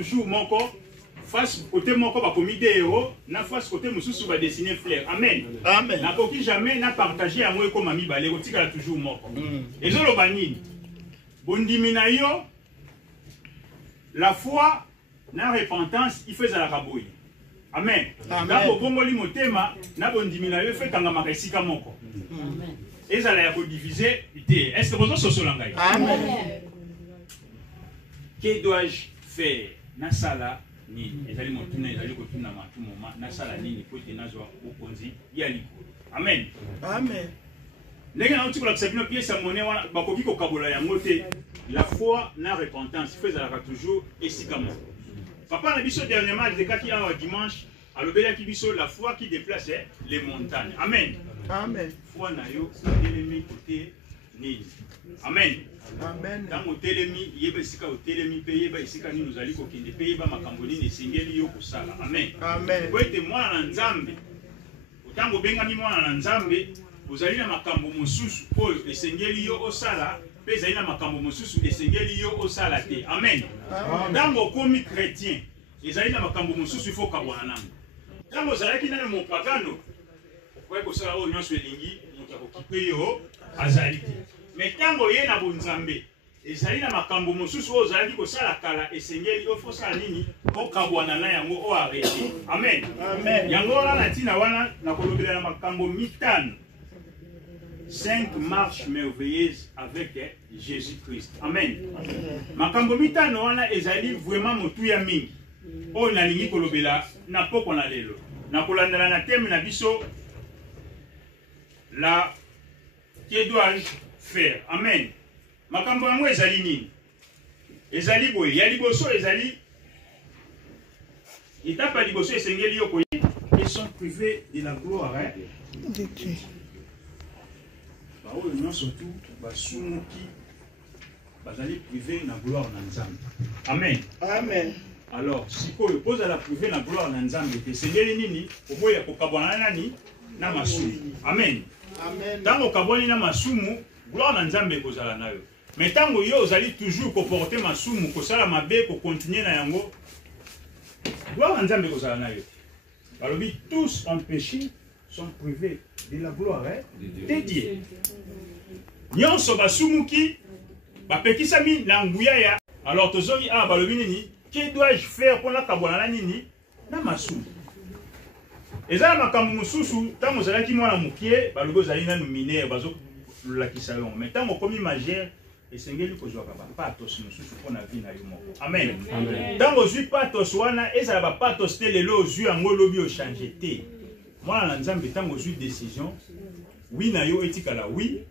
toujours moko face côté moko ba komi des héros na face côté mususu ba dessiner fleur. Amen. Amen. Na koki jamais na partager à moi comme ami balé kotika toujours moko. Ezolo banini. Bondimi na yo la foi na repentance il fait à la raboyi. Amen. Na bongoli motema na bondimi na yo fait kanga makesika moko. Amen. Ezala ya ko diviserité. Est-ce que vous avez sosolangai? Amen. Que dois-je faire? Nasala nini? Ezali motuna ezali kotuna matu moma nasala nini po te nazwa okonzi ya likolo. Amen. Amen. Ndenge na otikola kusabino pièce monnaie wana bakoki ko kabola yango te. La foi na repentance faisala toujours esika moko. Papa na biso dernièrement dekaki awa dimanche alobelaki biso la foi qui déplace les montagnes. Amen. Amen. Foi na yo elemi côté nini. Amen. Amen. Dans mon télémi, il y a des cas au télémi payé, il y a nous allons des pays, ma cambonine et singeli yo kusala. Amen. Amen. Vous êtes moi en Nzambe. Autant que benga mi moi en Nzambe, vous allez na makambo mususu po et singeli yo osala, pesa ina makambo mususu et singeli yo osala te. Amen. Dans vos commis chrétiens, ils allez na makambo mususu il faut kabona nango. Dans vos allez qui na mon pagano, ouais ko sala o nyonso elingi, mutako kipeyo azali. Mais tango ye na bonzambe ezali na makambo mosusu ozali ko sala kala esengeli ofosala nini okabwana na yango o arrêter. Amen. Amen. Yango la tina wana na kolobela na makambo mitano. 5 marches merveilleuses avec Jésus-Christ. Amen. Makambo mitano wana ezali vraiment motu ya mingi. O na lingi kolobela na poko na lelo. Na kolandela na thème na biso la que dois-je faire? Amen. Makambo yango ezali nini? Ezali boye. Ya liboso ezali étape ya liboso esengeli yo koyi. Ils sont privés de la gloire de Dieu. Ba oyo nyonso tu basumuki bazali privé na gloire na Nzambe. Amen. Amen. Alors, si ko pose la privé na gloire na Nzambe te esengeli nini? Oboya kokabwana nani? Na masumu. Amen. Amen. Tango kabwani na masumu gloire na Nzambe kozala nayo. Mais tango yo ozali toujours comporter masumu kosala mabe ko continuer na yango gloire na Nzambe kozala nayo. Balobi tous en péché sont privés de la gloire de Dieu. Nyonso basumuki bapekisami na nguya ya alors tozongi balobi nini? Que dois-je faire pour la kabwana nini? Na masumu. Ezala makambo mususu tango zalaki mwana mukie balogo zali na minere bazo la kisalon mais tango komi majeur esengeli kozwa ba patos mususu pona vie na yo moko. Amen. Amen. Tango zui patos wana ezala ba patos te lelo zui yango lobi o changer te. Mwana na Nzambe tango zui décision oui na yo etikala oui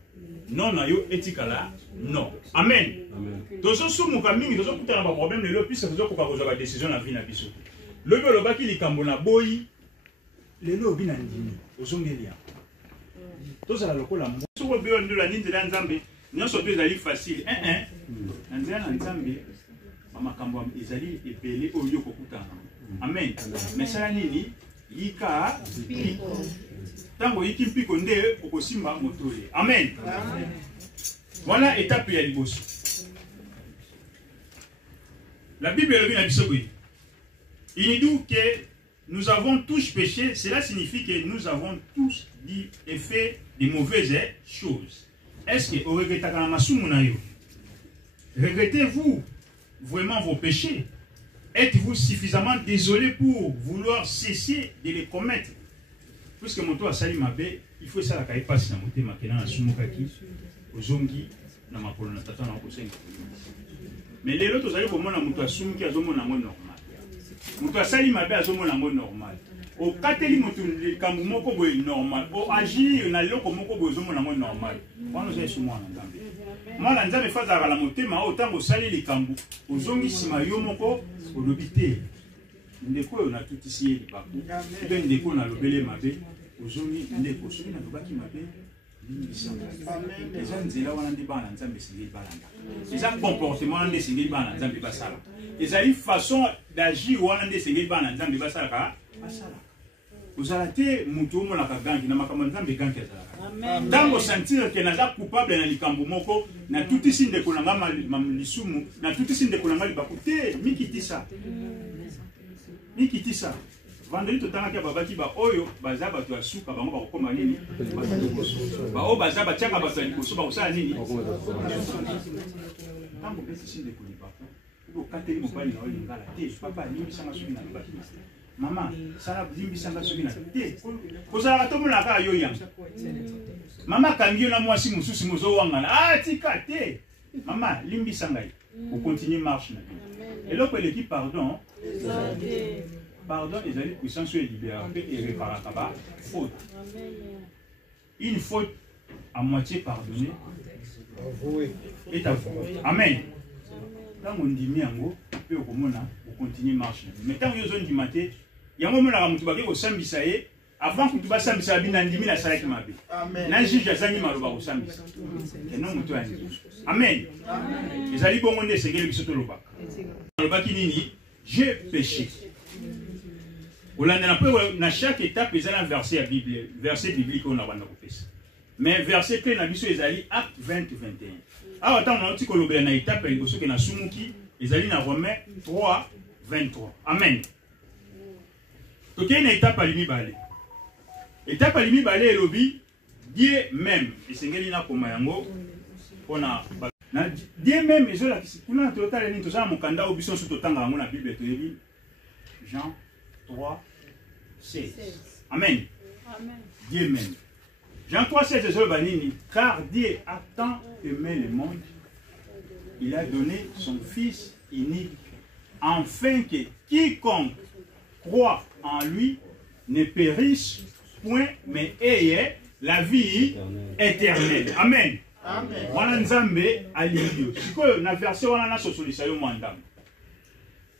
non na yo etikala non. Amen. Amen. Tozo sumuka mingi tozo kutana ba problème lelo puisque tozo koka kozwa ba décision na vie na biso. Lobi olobaki likambo na boyi lelo bina ndimi ozongelia tozala lokola mboso ko be ondola ninzela Nzambe nyonso to ezali facile nzela na Nzambe amakambo ezali ebele oyo kokutana. Amen. Mesala nini yika piko tango yiki piko nde okosimba motole. Amen. Voilà étape ya liboso. La Bible est bien bisoboui. Il dit que nous avons tous péché, cela signifie que nous avons tous dit et fait de mauvaises choses. Est-ce que vous regrettez-vous vraiment vos péchés? Êtes-vous suffisamment désolé pour vouloir cesser de les commettre? Puisque mon toit sali mabe, il faut ça la caille passe dans mon thème na sumokaki, ozongi na makolo na tata na kosenga. Mais les autres allez comment na muto asumki azomo na normal. Muto asali mabe azomo na normal. O kateli muto likambu moko boye normal. O agir na loko moko boye azomo na normal. Wana za sumo na Nzambe. Mwana Nzambe faza la motema otango sali likambu ozongi sima yo moko olobite. Ndeko na tutisi libaku. Ben ndeko na lobele mabe ozongi ndeko soki na lobaki mabe. Les gens wana ndi bana Nzambe singeli balanda. Les gens comportement ndi singeli bana Nzambe basala. Les façon d'agir wana ndi singeli bana Nzambe basala ka basala. Vous allez te muto mo la kagangi na makambo nzambe gangi azala. Tango sentir que naza coupable na likambo moko na tuti sinde kolanga malisumu na tuti sinde kolanga libakute mikitisa. Mikitisa. Vendredi totanga kia babaki ba oyo baza bato ya suka bango bakokoma nini? Ba o baza batiaka bato ya liboso bakosala nini? Tango pesi sinde kolibako. Uko kateli mobali na olingala te papa limbisanga soki na libaki. Maman, ça limbisanga soki na te. Kozala tomona ka yo yang. Mama kangi na mwasi mususi mozo wangana. Ah tika te. Maman limbisanga yi. Vous continuez marche na. Et là pour l'équipe pardon. Pardon, les alliés puissance et liberté et réparation. Faute. Une faute à moitié pardonnée. Et avouée. Amen. Quand on dit miango, peu au commun, on continue marche. Mais tant que vous avez dit maté, il y a un moment où on va au sambisaye. Avant que tu vas sambisaye, il y a un dimi la salle qui m'a dit. Amen. N'agis jamais mal au sambisaye. Et non, on doit dire. Amen. Les alliés bon monde c'est que le bisoto loba. Loba qui nini, j'ai péché. Dans chaque étape, il y a un verset biblique qu'on a fait. Mais verset clé dans les alliés, acte 20-21. Alors, attends, on a dit que l'étape, il y a les alliés dans Romains 3-23. Amen. Donc, il y a une étape à l'imi-balé. L'étape à l'imi-balé est l'obi, Dieu même. Et c'est ce qu'il y a comme yango. Dieu même, et cela, pour nous, total, nous avons un candidat au bison sous le temps dans la Bible. Jean 3, 16. Amen. Dieu même. Jean 3, 16, c'est le banini. Car Dieu a tant aimé le monde, il a donné son Fils unique, afin que quiconque croit en lui ne périsse point, mais ait la vie éternelle. Amen. Voilà Nzambe alingi. Si quoi na version wana na sosolisa yo mwandam.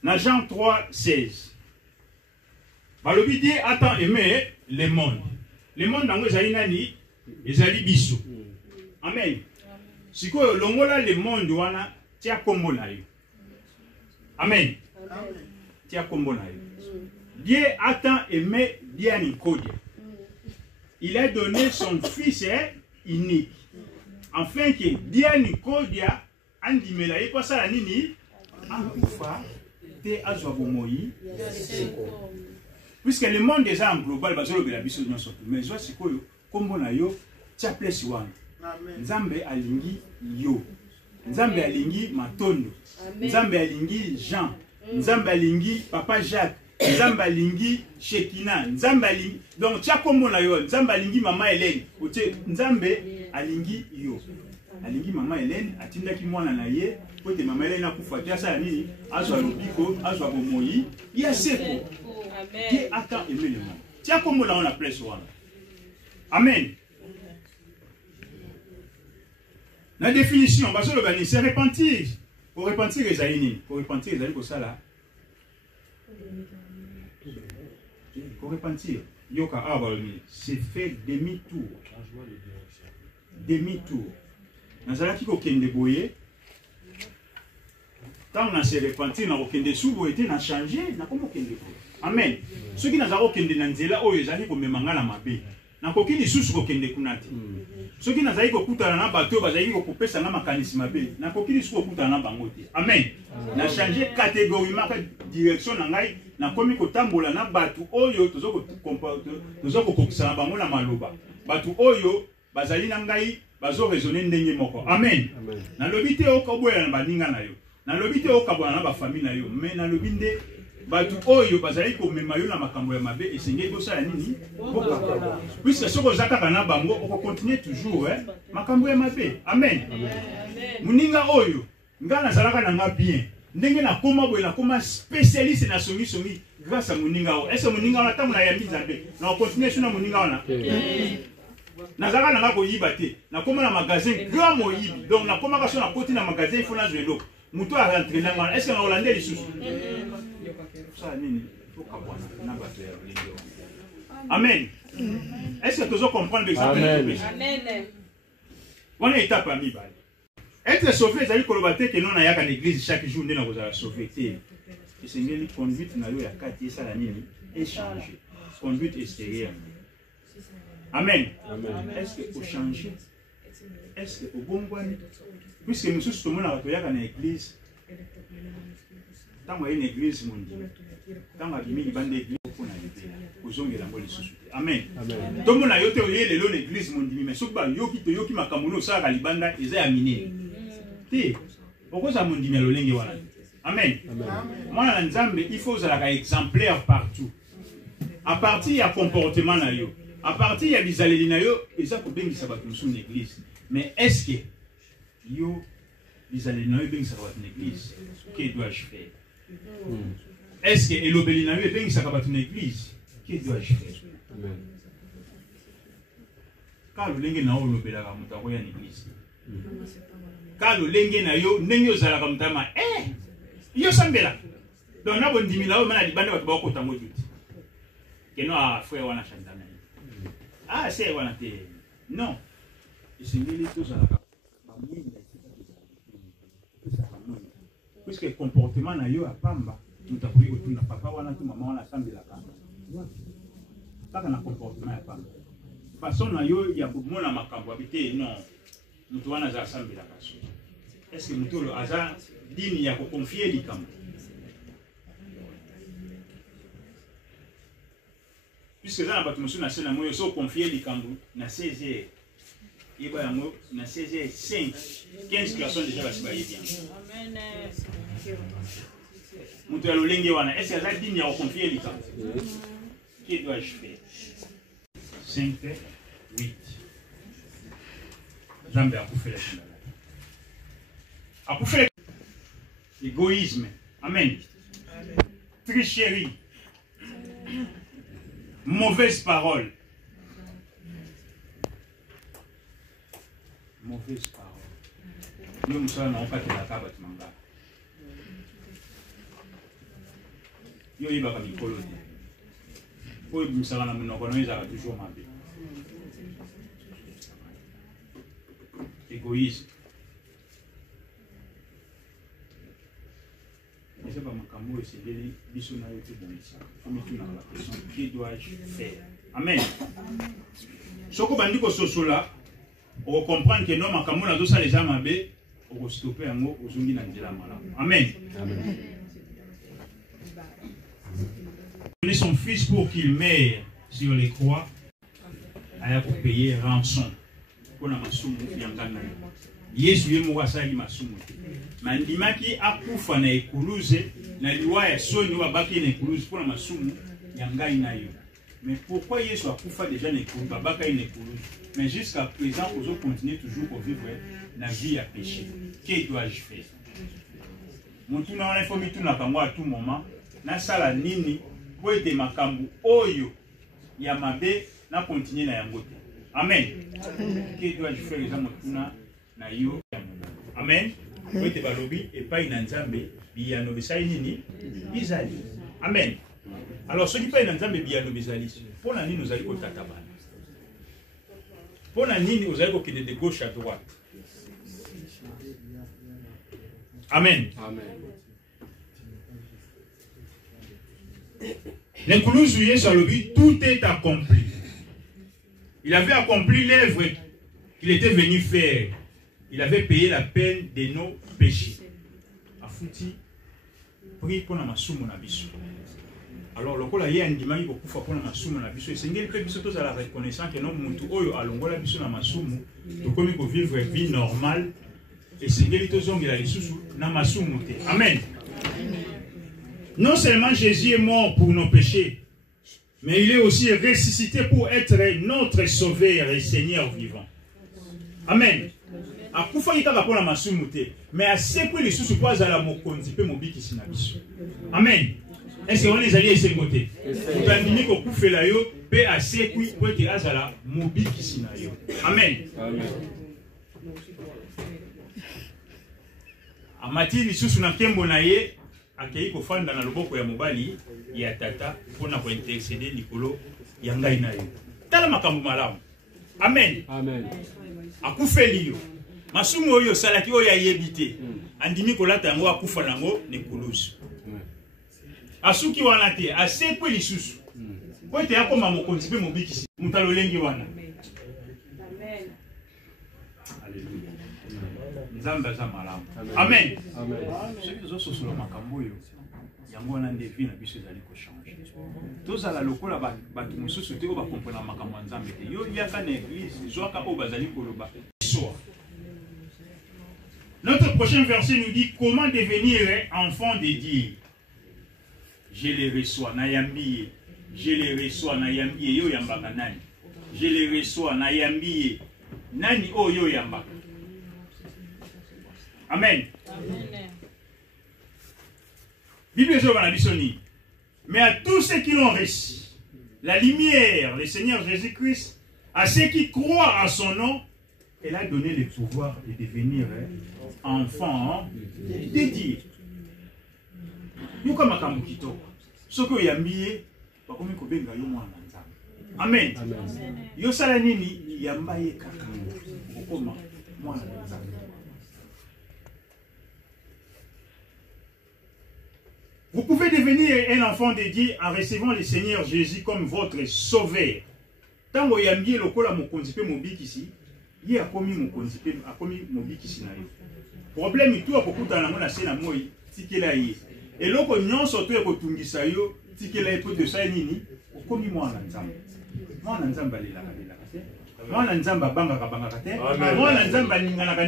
Na Jean 3, 16. Balobi Dieu a tant aimé le monde. Le monde dans ezali nani? Ezali biso. Amen. Si quoi longola le monde wana tia kombo na yo. Amen. Tia kombo na yo. Dieu a tant aimé Dieu Kodia. Il a donné son Fils unique. Afin que Dieu Kodia andimela ye pasala nini? Akufa te azwa bomoi. Puisque le monde est en global, mais je sais que comme on a yo, tia place wana. Nzambe alingi yo. Nzambe alingi Matondo. Nzambe alingi Jean. Nzambe alingi Papa Jacques. Nzambe alingi Shekina. Nzambe alingi. Donc tia comme on a yo. Nzambe alingi Mama Hélène. Nzambe alingi yo. Alingi Mama Hélène atinda ki mwana na ye. Pote Mama Hélène akufa ça nini? Azwa lobiko, azwa bomoi. Ya seko. Dieu a tant aimé le monde. Tiens comme on a place wana. Amen. La définition, parce que c'est repentir. Pour repentir les aïnis. Pour repentir les aïnis pour ça là. Pour repentir. Yoka c'est faire demi-tour. Demi-tour. Dans la qui kokende boye. Quand on a se repentir, on a kokende sous été na changé, na comme kokende boye. Amen. Ceux qui n'ont pas okende na nzela oyo ezali ko memanga na mabe. Na kokindi susu kokende kunati. Ceux qui n'ont pas kokutana na bato bazali ko kopesa na makanisi mabe. Na kokindi susu kokutana na bango te. Amen. Na changer catégoriquement direction na ngai na komi kotambola na bato oyo tozoko kokisa na bango na maloba. Bato oyo bazali na ngai bazo raisonner ndenge moko. Amen. Na lobité okoboya na baninga na yo. Na lobité okabona na ba famille na yo. Mais na lobinde batu oyo bazali ko mema yo na makambo ya mabe esengeli bosala nini? Puisque soko zakaka na bango oko continuer toujours makambo ya mabe. Amen. Muninga oyo ngana zalaka na nga bien. Ndenge na koma boye na koma spécialiste na songi grâce à muninga o. Est-ce muninga na tamu na yambi nzambe? Na continuer sur na muninga wana. Na zalaka na nga ko yiba te. Na koma na magasin grand moyibi. Donc na koma ka so na koti na magasin il faut na zwelo. Muto a rentré na ngana. Est-ce que na Hollandais les sous? Amen. Est-ce que tu veux comprendre l'exemple? Amen. On est étape à mi balle. Être sauvé, c'est-à-dire que nous avons une église chaque jour, nous avons sauvé. Et c'est une conduite, nous avons échangé. conduite extérieure. Amen. Amen. Est-ce que vous changez? Est-ce que vous comprenez? Puisque nous sommes tout le monde à l'église, tant qu'il y a une église mondiale, tant qu'il y a une bande d'église, vous avez la sous. Amen. Tout le monde a une église mondiale, mais si vous avez une makamuno, ça a libanda, ils ont aminé. Pourquoi ça mondial le lingue wala? Amen. Moi, il faut être exemplaire partout. À partir du comportement, à partir des alléluia, ils ont bien ça va une église. Mais est-ce que les alléluia bien ça va une église? Que dois-je faire? Est-ce que l'obélina bien ça va une église? Que dois-je faire? Car le lingue n'a pas l'obéla comme ta une église. Car le lingue n'a yo n'enyo zala comme ta ma yo sambela. Donc na bon 10 000 on a dit bande ba ko tango duti. Que no a frère wana chanta na. Ah c'est wana te. Non. Isingeli to zala ka. Ba mwinda puisque le comportement na yo apamba mutakuyi kutuna papa wana tu mama wana sambela ka. Kaka na comportement apamba. Façon na yo ya bomona makambo habité non. Mutu wana za sambela ka. Est-ce que mutu lo aza dini ya ko confier likambo? Puisque ça n'a pas tout monsieur na sena moyo so confier likambo na 16h. Yeba yango na 16h5 15 personnes déjà va se bailler bien. Amen. Mutu ya lolenge wana est-ce que ça dini ya ko confier likambo? Que dois-je faire? 5 8 Jambe a coupé la tête. A coupé l'égoïsme. Amen. Tricherie. Mauvaise parole. Mauvaise parole. Nous sommes pas de la cabane manga. Yo iba comme colonie. Pour nous ça na monoko nous ça toujours mabé. Égoïsme. Et c'est pas mon camoufle, c'est des bisous na yote bonisa. Comme tu n'as la question, que dois-je faire? Amen. Soko bandiko sosola, on comprend que non makamu na dosa les gens mabé, on stopper yango ozungi na njela mala. Amen. Amen. Donner son fils pour qu'il meure sur les croix, a payer rançon. Pour la masumu yangana. Yesu ye mo wasali masumu. Mandimaki akufa na ekuluze na liwa ya soni wa baki na ekuluze pour la masumu yangai na yo. Mais pourquoi Yesu akufa déjà na ekuluze babaka na ekuluze? Mais jusqu'à présent on continue toujours à vivre na vie à péché. Que dois-je faire? Mon tuna wana faut mituna kango à tout moment na sala nini pour être makambu oyo ya mabe na continuer na yango. Amen. Que dois-je faire les amotuna na yo? Amen. Vous te balobi et pas une nzambe biyano besai nini bizali. Amen. Alors ce qui pas une nzambe biyano bizali. Pour la nini nous allons kotata bana. Pour la nini nous allons kokende de gauche à droite. Amen. Amen. L'inclus Yesu alobi tout est accompli. Il avait accompli l'œuvre qu'il était venu faire. Il avait payé la peine de nos péchés. Afuti, prie pour la masumu na biso. Alors, le col a y a un dimanche pour pouvoir pour la masumu na biso. Et c'est une biso tous à la reconnaissance que non muntu oyo alongola biso na masumu. Donc comme il faut vivre une vie normale. Et c'est une tous on la lisusu na masumu te. Amen. Non seulement Jésus est mort pour nos péchés, mais il est aussi ressuscité pour être notre sauveur et Seigneur vivant. Amen. Akufa yitaka pona masumu te, mais à ce que les sous pas à la mokonzi pe mobiki sinabiso. Amen. Est-ce que on les alliés ese côté? Utandini ko kufela yo pe à ce que pour être azala mobiki sinayo. Amen. Amen. Amati li susu na kembo na ye akei ko fanda na loboko ya mobali ya tata pona ko intercéder likolo ya ngai na yo. Tala makambo malamu. Amen. Amen. Akufeli yo. Masumu oyo salaki oyo ayebite. Andimi kolata yango akufa nango ne kulusu. Asuki wana te asekwe lisusu. Kwa ete yako mamo kontipe mobikisi. Mutalo lengi wana. Amen. Alléluia. Nzamba za malamu. Amen. Amen. Ceux qui ont solo makambo yo. Yango wana nde vie na biso ezali ko changer. Tozala lokola batu mususu te ko ba comprendre makambo ya Nzambe te. Yo yaka na église, zwaka o bazali koloba. Notre prochain verset nous dit comment devenir enfant de Dieu. Je les reçois na yambiye. Je les reçois na yambiye yo yambaka nani. Je les reçois na yambiye. Nani o yo yambaka. Amen. Amen. Bible est dans la Bissonie. Mais à tous ceux qui l'ont reçu, la lumière, le Seigneur Jésus-Christ, à ceux qui croient à son nom, elle a donné le pouvoir de devenir enfant de Dieu. Nous comme à Kambukito, ce que yambiye, pas comme que benga yo mwana nzambe. Amen. Yo sala nini yambaye kaka. Okoma mwana nzambe. Vous pouvez devenir un enfant de Dieu en recevant le Seigneur Jésus comme votre sauveur. Tant que yambiye lokola mokonzi pe mobikisi, ye akomi mokonzi pe akomi mobikisi na yo. Problème tout akokuta na mona se na moi tikela ye. Eloko nyonso to ekotungisa yo tikela epo de sa nini okomi mwana nzambe. Mwana nzambe alela kabela kate. Mwana nzambe bangaka te. Mwana nzambe ningana te.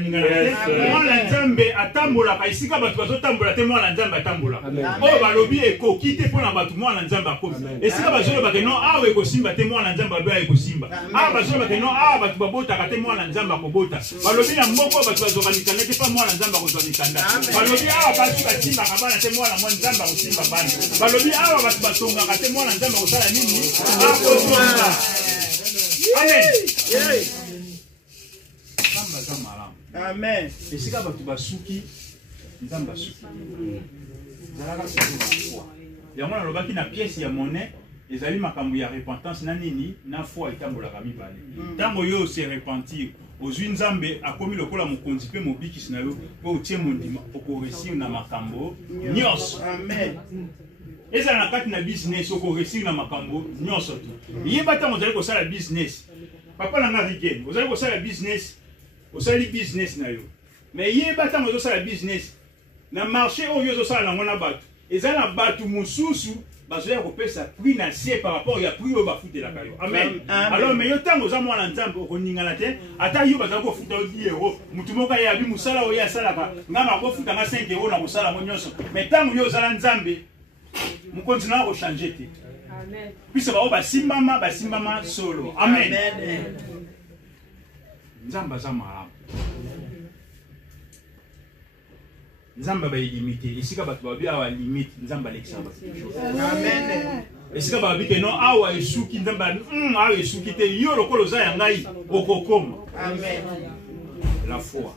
Mwana nzambe atambola ka isika batu bazotambola te mwana nzambe atambola. O balobi ekoki te pona batu mwana nzambe akomi. Esika bazoloba ke non awe ekosimba te mwana nzambe abe ekosimba. Ah bazoloba ke non ah batu babota ka te mwana nzambe akobota. Balobi na mboko batu bazokanika te pa mwana nzambe akozonikanda. Balobi ah batu batimba kabana te mwana nzambe akosimba bana. Balobi ah batu batonga ka te mwana nzambe akosala nini? Akotonga. Amen. Amen. Et si tu vas souki, nzamba souki. Zalaka souki. Ya mwana lobaki na pièce ya monnaie, ezali makambo ya repentance na nini na foi etambola kami bale. Tango yo se repentir, ozwi nzambe akomi lokola mokonzi pe mobikisi na yo, po otie mondima okoresi na makambo nyos. Amen. Eza na kati na business okoresi na makambo nyonso tu. Yeba tango ozali kosala business. Papa na nga weekend, ozali kosala business, osali business na yo. Mais yeba tango ozosala business na marché oyo ozosala nango na bato. Eza na bato mususu bazoya kopesa prix na sie par rapport ya prix oyo bafutelaka yo. Amen. Alors mais yo tango oza mwana nzambe okoningana te, ata yo bazali kofuta yo 10 euros, mutu moko ya bi musala oyo asalaka, ngama kofuta nga 5 euros na kosala mo nyonso. Mais tango yo ozala nzambe, mu continue ko changer te. Amen. Puisque basimbama solo. Amen. Amen. Nzamba za maramu. Nzamba ba limité. Esika batu ba bia wa limite, nzamba lekisa ba. Amen. Esika ba bi ke non awa esuki nzamba awa esuki te yo lokolo za ya ngai okokoma. Amen. La foi.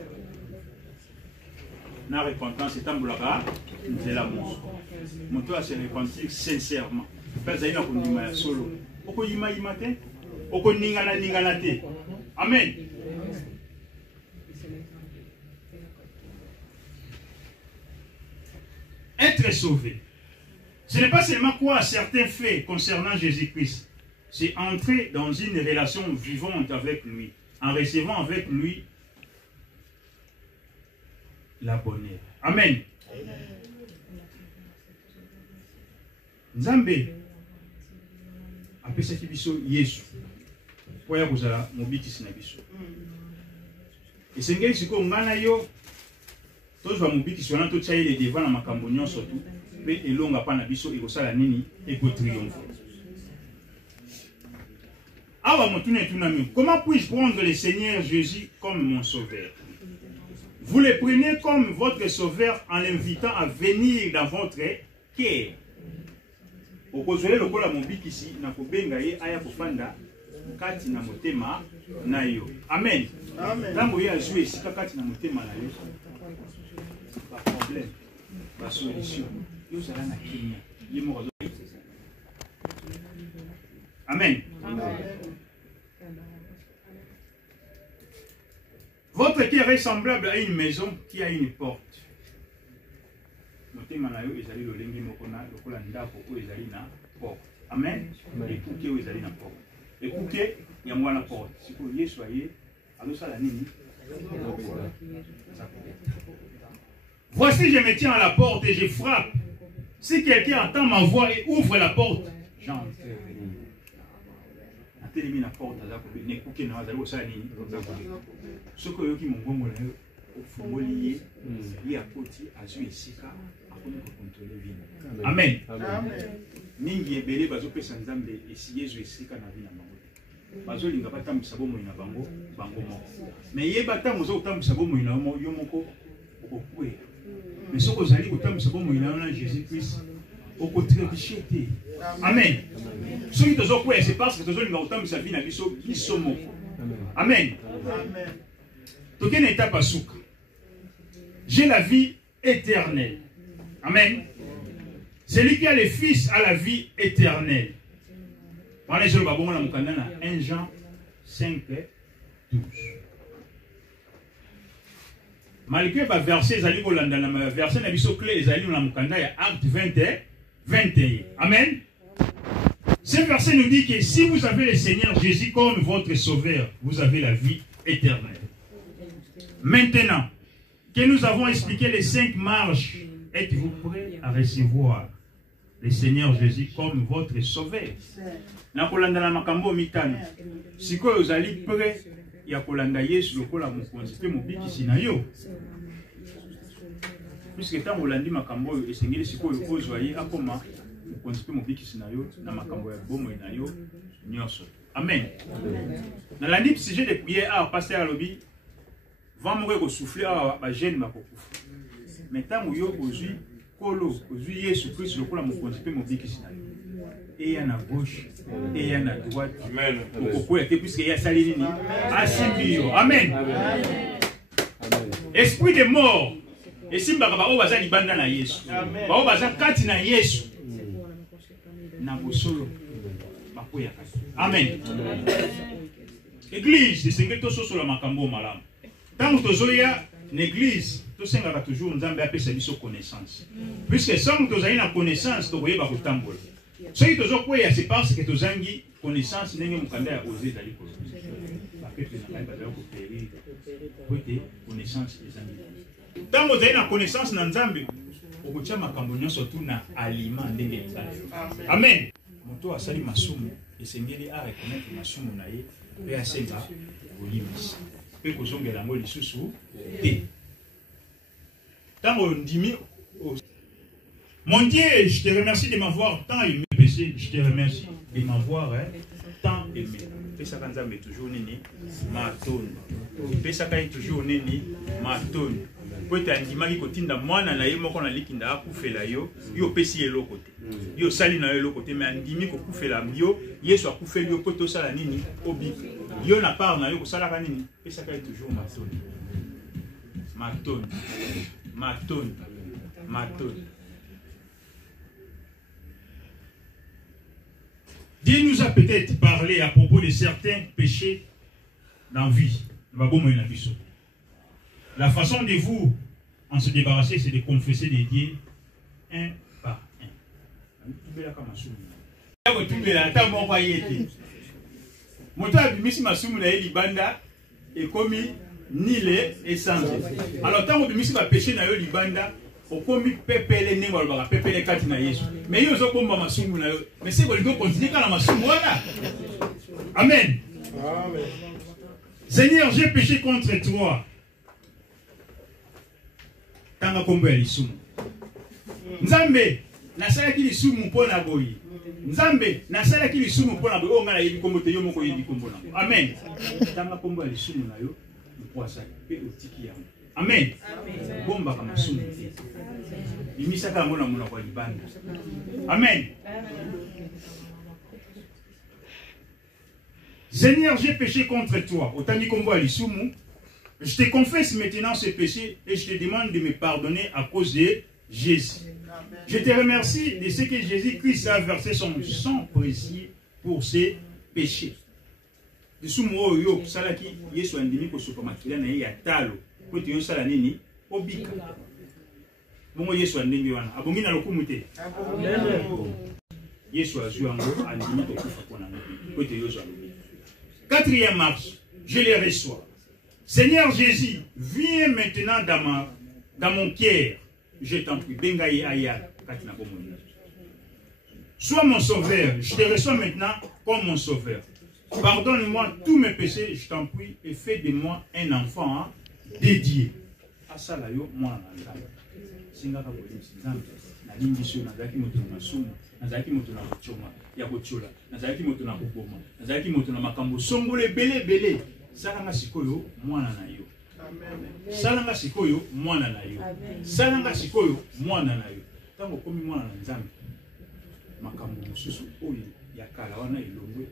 La repentance est tamboulaka, c'est l'amour. Mon toit se repentir sincèrement. Parce qu'il y a un solo. Oko yima te, oko ningana te. Amen. Être sauvé. Ce n'est pas seulement croire à certains faits concernant Jésus-Christ. C'est entrer dans une relation vivante avec lui, en recevant avec lui la bonheur. Amen. Nzambe apesaki biso Yesu po ya kozala mobikisi na biso. Esengeli siko ngana yo tozwa mobikisi wana totya ye devant na makambo nyonso tu pe elonga pa na biso ekosala nini ekotriomphe. Awa motuna etunami, comment puis-je prendre le Seigneur Jésus comme mon sauveur? Vous le prenez comme votre sauveur en l'invitant à venir dans votre cœur. Okozole lokola mobikisi na kobenga ye aya kofanda kati na motema na yo. Amen. Amen. Tango ye azwe esika kati na motema na yo. Pas problème. Pas solution. Yo zala na Kenya. Ye mo. Amen. Amen. Votre cœur est semblable à une maison qui a une porte. Motema na yo ezali lolengi moko na lokola ndako oyo ezali na porte. Amen. Ekuke où ils allaient na porte. Ekuke yango na porte. Si vous y soyez, alors ça la nini. Voici, je me tiens à la porte et je frappe. Si quelqu'un entend ma voix et ouvre la porte, j'entrerai. Atelemi na porte azakobe nekuke na azali osala nini azakobe. Soko yoki mongongo na yo ofungoli ye akoti azwi esika akomi kokontrole vino. Amen. Mingi ebele bazopesa nzambe yezu esika na vino na bango. Bazolinga batambwisa bomoi na bango bango moko. Mais yeba ntango ozokotambwisa bomoi na yo moko okokwea. Mais soko ozali kotambwisa bomoi na Jésus Christ okotriche te. Amen. Ce qui te zo quoi, c'est parce que tu as une autant de sa vie na biso bisomo. Amen. Amen. Toke na étape asuka. J'ai la vie éternelle. Amen. Celui qui a le Fils a la vie éternelle. Voilà je le babongo na mukanda na 1 Jean 5 12. Malgré ba verset ezali kolanda na verset na biso clé ezali na mukanda ya Acte 21. Amen. Ce verset nous dit que si vous avez le Seigneur Jésus comme votre sauveur, vous avez la vie éternelle. Maintenant que nous avons expliqué les 5 marches, êtes-vous prêts à recevoir le Seigneur Jésus comme votre sauveur? Na kolanda na makambo mitano. Sikoyo ozali prêt ya kolanda Yesu lokola mokonzi pe mobikisi na yo. Puisque tant olandi makambo esengeli sikoyo ozwa ye akoma mokonzi pe mobikisi na yo na makambo ya bomoi na yo nyonso. Amen. Na landi sujet de prière à pasteur alobi va mourir ko souffler à ba jeune makokufa. Mais tant yo ozwi kolo ozwi Yesu Christ lokola mokonzi pe mobikisi na yo. Et il y a à gauche, et il y a à droite. Amen. Puisque il y a salini. Amen. Esprit de mort. Et si mbaka o baza libanda na Yesu. Ba o baza kati na Yesu. Na bosolo. Bakoya kati. Amen. Église, c'est ce que to soso la makambo malamu. Tant tozoya l'église, to sengaka toujours nzambe apesa biso connaissance. Puisque sans tozali na connaissance to boyeba kotambola. Ce qui est c'est parce que tu as une connaissance de osé d'aller pour connaissance des tant que tu as une connaissance de Nzambe, tu as une surtout na aliment ndenge nzambe. Amen. Moto asali masumu esengeli a reconnaître masumu na ye pe asenga olimisi pe kozongela ngo lisusu te. Tango ndimi mon Dieu, je te remercie de m'avoir tant aimé, péché. Je te remercie de m'avoir tant aimé. Pesaka nzambe toujours nini matoni. Pesaka toujours nini matoni. Po te andimaki kotinda mwana na ye moko na likinda akufela yo, yo pesi eloko te. Yo sali na yo eloko te, mais andimi ko kufela yo, Yesu akufeli yo po to sala nini obika. Yo na part na yo ko sala ka nini? Pesaka toujours matoni. Matoni. Matoni. Matoni. Dieu nous a peut-être parlé à propos de certains péchés d'envie. La façon de vous en se débarrasser, c'est de confesser des dieux un par un. Alors, tant que péché na yo libanda, okomi pepele nengo alobaka pepele kati na Yesu. Mais yo ozokomba masumu na yo. Mais c'est que vous continuez quand la masumu wana. Amen. Amen. Seigneur, j'ai péché contre toi. Tanga kombo ya lisumu. Nzambe, nasalaki lisumu mpona boyi. Nzambe, nasalaki lisumu mpona boyi. O ngala yebi kombo te yo moko yebi kombo na. Amen. Tanga kombo ya lisumu na yo. Mpoasa pe otiki yango. Amen. Bomba kama sumu. Imisaka mona mona kwa libanda. Amen. Seigneur, j'ai péché contre toi. Otani kombo alisumu. Je te confesse maintenant ce péché et je te demande de me pardonner à cause de Jésus. Je te remercie de ce que Jésus-Christ a versé son sang précieux pour ses péchés. De sumo yo salaki Yesu andimi ko sokomakila na ya talo. Kote yo sala nini obika. Bongo Yesu andenge wana. Abongi na lokumu te. Yesu azuango andimi tokufa pona côté yozo alobi. 4e marche, je les reçois. Seigneur Jésus, viens maintenant dans mon cœur. Je t'en prie, bengaye aya katina bomoni. Sois mon sauveur, je te reçois maintenant comme mon sauveur. Pardonne-moi tous mes péchés, je t'en prie, et fais de moi un enfant dédié. Asala yo moi na singaka polisi nzambe na lingiso na zaki moto na sumu na zaki moto na kuchoma ya kochola na zaki moto na kuboma na zaki moto na makambo songole belé salanga sikoyo mwana na yo. Amen. Salanga sikoyo mwana na yo. Amen. Salanga sikoyo mwana na yo. Tango komi mwana na nzambe makambo mususu oyo ya kala wana ilongwe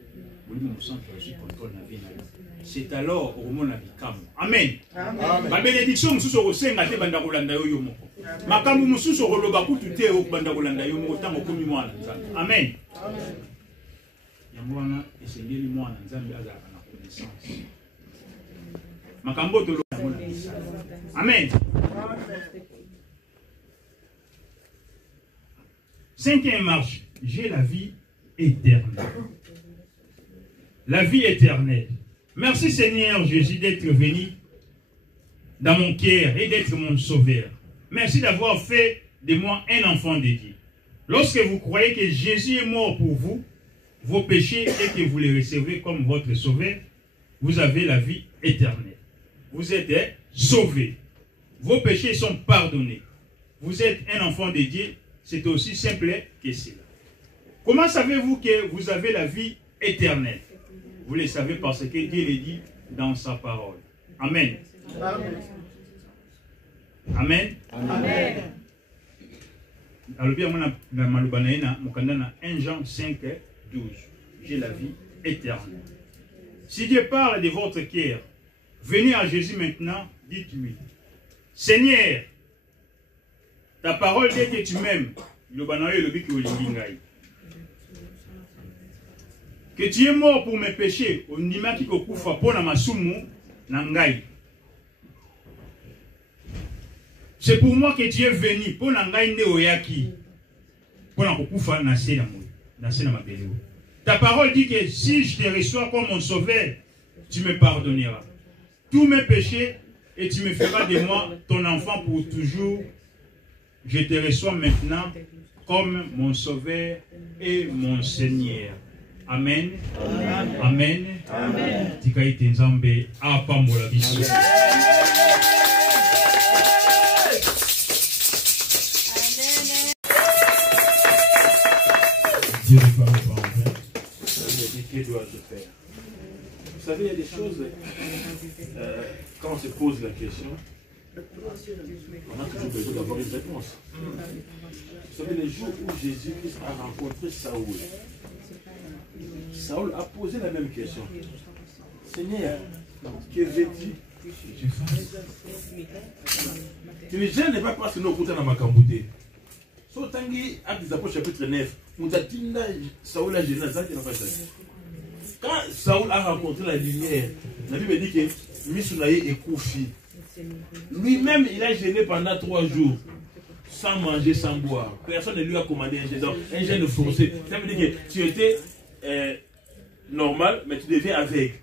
mulimo musantu azu contrôle na vie na yo. C'est alors au moment bikamo. Amen. Amen. Ba bénédiction mususu okosenga te banda kolanda yo moko. Makambo mususu okoloba kutu te o banda kolanda yo moko tango komi mwana nzambe. Amen. Amen. Yango wana esengeli mwana nzambe azalaka na connaissance. Makambo to lo mona. Amen. Amen. 5e marche, j'ai la vie éternelle. La vie éternelle. Merci Seigneur Jésus d'être venu dans mon cœur et d'être mon sauveur. Merci d'avoir fait de moi un enfant de Dieu. Lorsque vous croyez que Jésus est mort pour vous, vos péchés et que vous les recevez comme votre sauveur, vous avez la vie éternelle. Vous êtes sauvés. Vos péchés sont pardonnés. Vous êtes un enfant de Dieu. C'est aussi simple que cela. Comment savez-vous que vous avez la vie éternelle? Vous le savez parce que Dieu le dit dans sa parole. Amen. Amen. Amen. Amen. Alors bien, on a 1 Jean 5, 12. J'ai la vie éternelle. Si Dieu parle de votre cœur, venez à Jésus maintenant, dites-lui, Seigneur, ta parole dit que tu m'aimes. Que tu es mort pour mes péchés. C'est pour moi que tu es venu. Ta parole dit que si je te reçois comme mon sauveur, tu me pardonneras tous mes péchés et tu me feras de moi ton enfant pour toujours. Je te reçois maintenant comme mon sauveur et mon Seigneur. Amen. Amen. Amen. Amen. Tikaite nzambe apambola biso. Dieu ne parle pas en vain. Que dois-je faire? Vous savez, il y a des choses, quand on se pose la question, on a toujours besoin d'avoir une réponse. Vous savez, les jours où Jésus-Christ a rencontré Saoul, Saoul a posé la même question. Seigneur, que veux-tu que je fasse? Le jeune n'est pas parce que nous écoutons dans ma cambouté. So tangi Actes des Apôtres chapitre 9, Saoul a gêné ça qui n'a pas ça. Quand Saoul a rencontré la lumière, la Bible dit que Misunaï est Koufi. Lui-même, il a gêné pendant 3 jours, sans manger, sans boire. Personne ne lui a commandé un jeûne forcé. Ça veut dire que tu étais normal, mais tu deviens aveugle.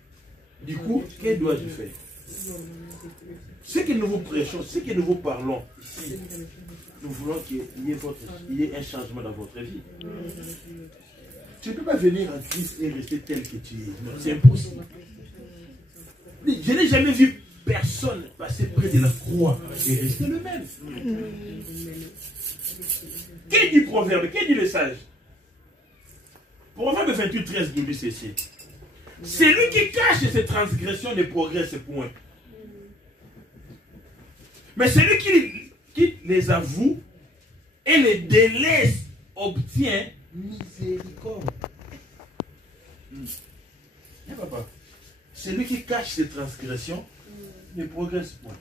Du coup, que dois-je faire? Ce que nous vous prêchons, ce que nous vous parlons ici, nous voulons qu'il y ait un changement dans votre vie. Tu ne peux pas venir en Christ et rester tel que tu es. C'est impossible. Je n'ai jamais vu personne passer près de la croix et rester le même. Qu'est-ce dit le proverbe? Qu'est-ce dit le sage? Proverbe 28, 13 nous dit ceci. Celui qui cache ses transgressions ne progresse point. Mais celui qui les avoue et les délaisse obtient miséricorde. Papa. Celui qui cache ses transgressions ne progresse point.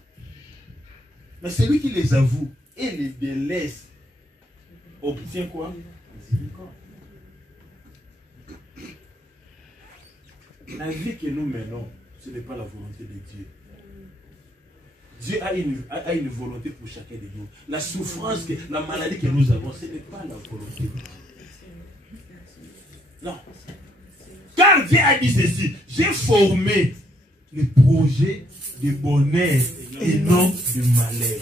Mais celui qui les avoue et les délaisse obtient quoi? Miséricorde. La vie que nous menons, ce n'est pas la volonté de Dieu. Dieu a une volonté pour chacun de nous. La souffrance, la maladie que nous avons, ce n'est pas la volonté de Dieu. Non. Car Dieu a dit ceci, j'ai formé le projet de bonheur et non de malheur.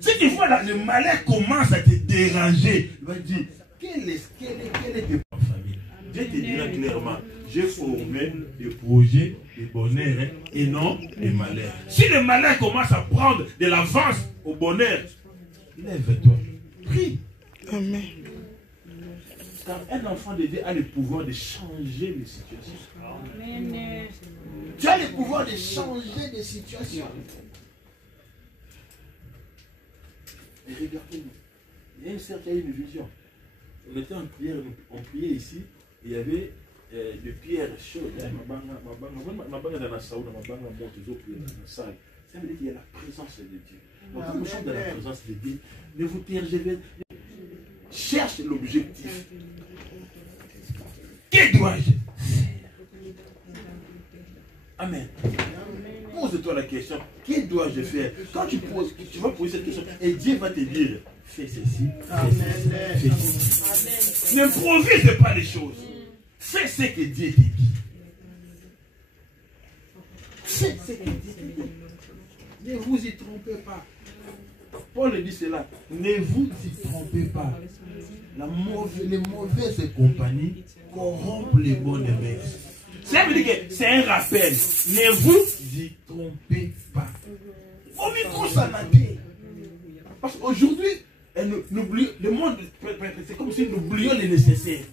Si tu vois là, le malheur commence à te déranger, il va dire, quelle est ta famille? Dieu te dira clairement, j'ai formé le projet de bonheur et non de malheur. Si le malheur commence à prendre de l'avance au bonheur, lève-toi, prie. Amen. Car un enfant de Dieu a le pouvoir de changer les situations. Amen. Tu as le pouvoir de changer des situations. Et regardez-nous. Il y a une certaine vision. On était en prière, on priait ici, et il y avait des pierres chaudes. Ça veut dire qu'il y a la présence de Dieu. Donc, quand nous sommes dans la présence de Dieu, ne vous tergiversez. Cherche l'objectif. Que dois-je faire? Amen. Pose-toi la question, que dois-je faire? Quand tu vas poser cette question, et Dieu va te dire, fais ceci, fais ceci. N'improvise pas les choses. Fais ce que Dieu te dit. Fais ce que Dieu te dit. Ne vous y trompez pas. Paul dit cela. Ne vous y trompez pas. Les mauvaises compagnies corrompent les bonnes mœurs. Ça veut dire que c'est un rappel. Ne vous y trompez pas. Au micro, ça n'a dit. Parce qu'aujourd'hui, le monde, c'est comme si nous oublions les nécessaires.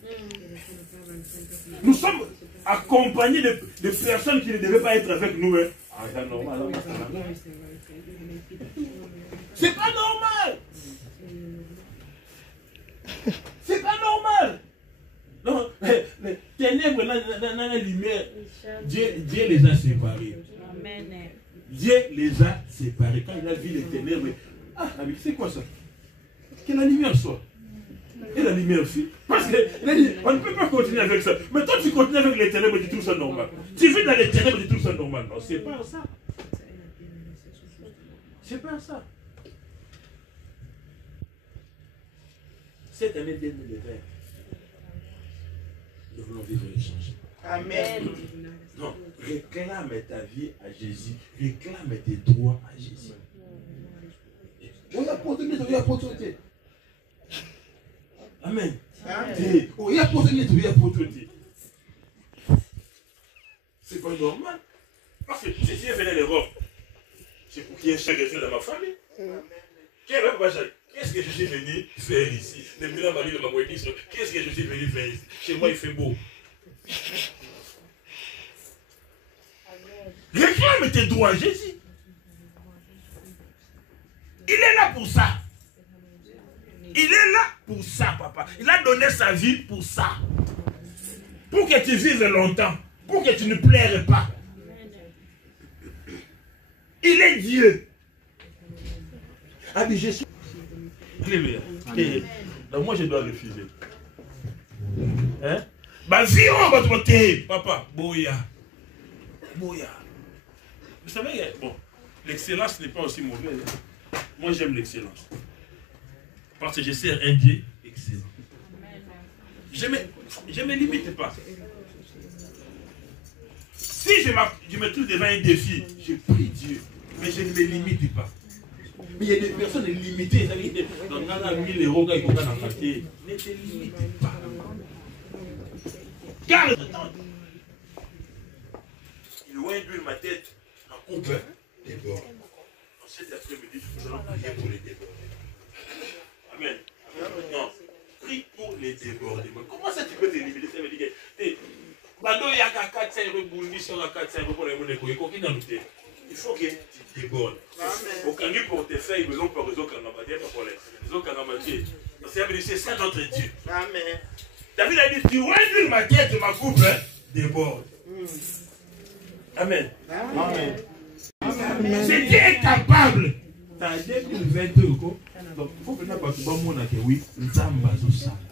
Nous sommes accompagnés de personnes qui ne devaient pas être avec nous. Hein. Ah, c'est normal. C'est pas normal. C'est pas normal. Non, les ténèbres, la lumière, Dieu les a séparés. Dieu les a séparés. Quand il a vu les ténèbres, ah, c'est quoi ça? Que la lumière soit. Et la lumière aussi. Parce qu'on ne peut pas continuer avec ça. Mais toi, tu continues avec les ténèbres, tu trouves ça normal. Tu vis dans les ténèbres, tu trouves ça normal. Non, c'est pas ça. C'est pas ça. Cette année 2020, nous voulons vivre le changement. Amen. Non, réclame ta vie à Jésus. Réclame tes droits à Jésus. On y a opportunité, on y a opportunité. Amen. On y a opportunité, on y a opportunité. C'est pas normal. Parce que Jésus est venu à l'Europe. C'est pour qu'il y ait chaque chose dans ma famille. Qu'est-ce que je suis venu faire ici? Qu'est-ce que je suis venu faire ici? Chez moi, il fait beau. Réclame tes droits à Jésus. Il est là pour ça. Il est là pour ça, papa. Il a donné sa vie pour ça. Pour que tu vives longtemps. Pour que tu ne pleures pas. Il est Dieu. Ah, mais je suis. Alléluia. Donc moi je dois refuser. Hein? Bah viens, va te monter, papa. Boya. Boya. Vous savez, bon, l'excellence n'est pas aussi mauvaise. Hein? Moi j'aime l'excellence. Parce que je sers un Dieu excellent. Je me limite pas. Si je me trouve devant un défi, je prie Dieu. Mais je ne me limite pas. Mais il y a des personnes limitées. Ça veut dire que dans 1000 euros, il faut en quartier. Ne te limite pas. Garde le temps. Il va induire ma tête en coupe des bords. Cet après-midi, nous allons prier pour les débordements. Amen. Non. Prie pour les débordements. Comment ça tu peux te limiter? Ça veut dire que il faut que tu débordes. Au Kangi pour tes feuilles, ils ont pas raison qu'en a pas pour les. C'est ça notre Dieu. Amen. David a dit, tu réduis ma tête, ma coupe déborde. Amen. Amen. C'est Dieu est capable. T'as 2022, donc il faut que tu aies un monde qui oui,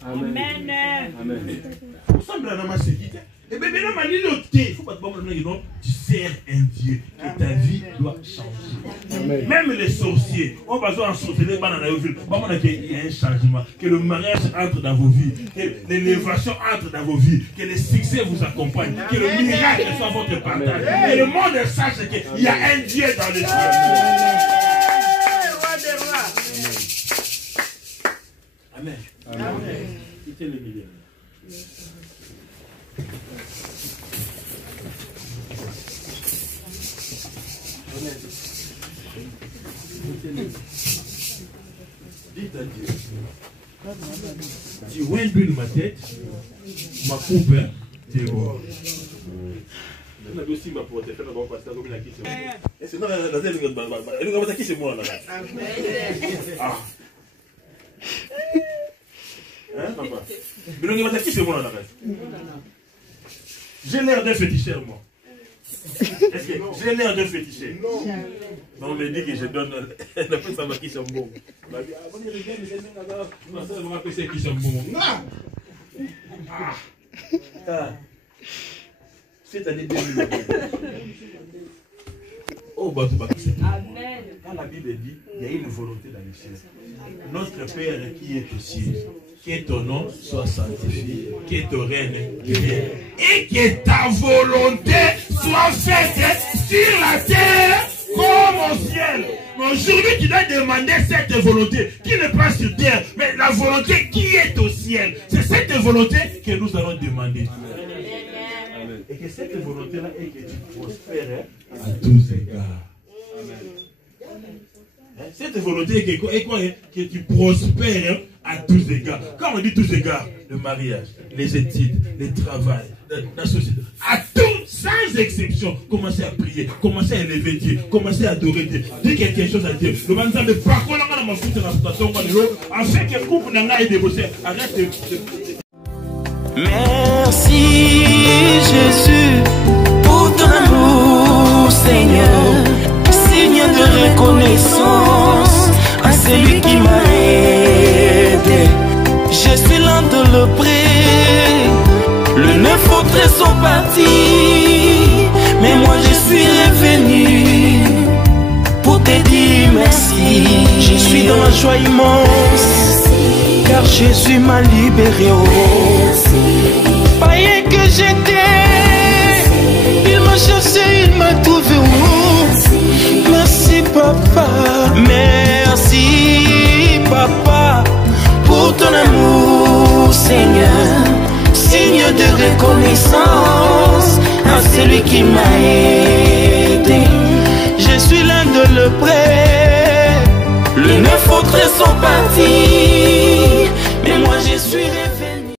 Amen. Amen. Vous semblez dans ma sécurité. Et bien, là, il faut pas te dire non, tu sers un Dieu qui est ta vie doit changer. Même les sorciers, on va en sorcellerie, il y a un changement. Que le mariage entre dans vos vies, que l'élévation entre dans vos vies, que le succès vous accompagne, que le miracle soit votre partage. Et le monde sache qu'il y a un Dieu dans le ciel. Amen. Amen. Quittez le milieu. Dites à Dieu. Tu vois une ma tête, ma coupe, tu es bon. On a aussi ma porte, fait d'abord passer comme la question. Et c'est non la tête de qui c'est moi là. Ah. Hein papa. Mais qui c'est moi là. J'ai l'air d'un féticheur moi. Est-ce que j'ai l'air d'un féticheur? Non. Non, on me dit que je donne la personne qui sont bons. On va dire, ah, bon, on va appeler qui sont bons. Non. Ah. Cette année 2020. Oh, bah, c'est Amen. Quand la Bible dit, il y a une volonté dans le ciel. Notre Père qui est au ciel, que ton nom soit sanctifié, que ton règne vienne, et que ta volonté soit faite sur la terre comme au ciel. Mais aujourd'hui, tu dois demander cette volonté qui n'est pas sur terre, mais la volonté qui est au ciel. C'est cette volonté que nous allons demander. Amen. Et que cette volonté-là est que tu prospères à tous égards. Amen. Cette volonté est quoi? Que tu prospères à tous égards. Quand on dit tous égards, le mariage, les études, le travail, la société, à tout, sans exception, commencez à prier, commencez à élever Dieu, commencez à adorer Dieu, dis quelque chose à Dieu. Le mandat de parcours dans ma foute dans la situation, afin que le couple n'a ait débauché. Arrête de. Merci Jésus pour ton amour, Seigneur, signe de reconnaissance à celui qui m'a aidé. Je suis lent de le prier, le 9 autres sont partis, mais moi je suis revenu pour te dire merci. Je suis dans la joie immense, car Jésus m'a libéré. Païen que j'étais, il m'a cherché, il m'a trouvé. Merci papa, merci papa pour ton amour, Seigneur, signe de reconnaissance à celui qui m'a aidé. Je suis l'un de le prêt, les 9 autres sont partis, mais moi je suis revenu.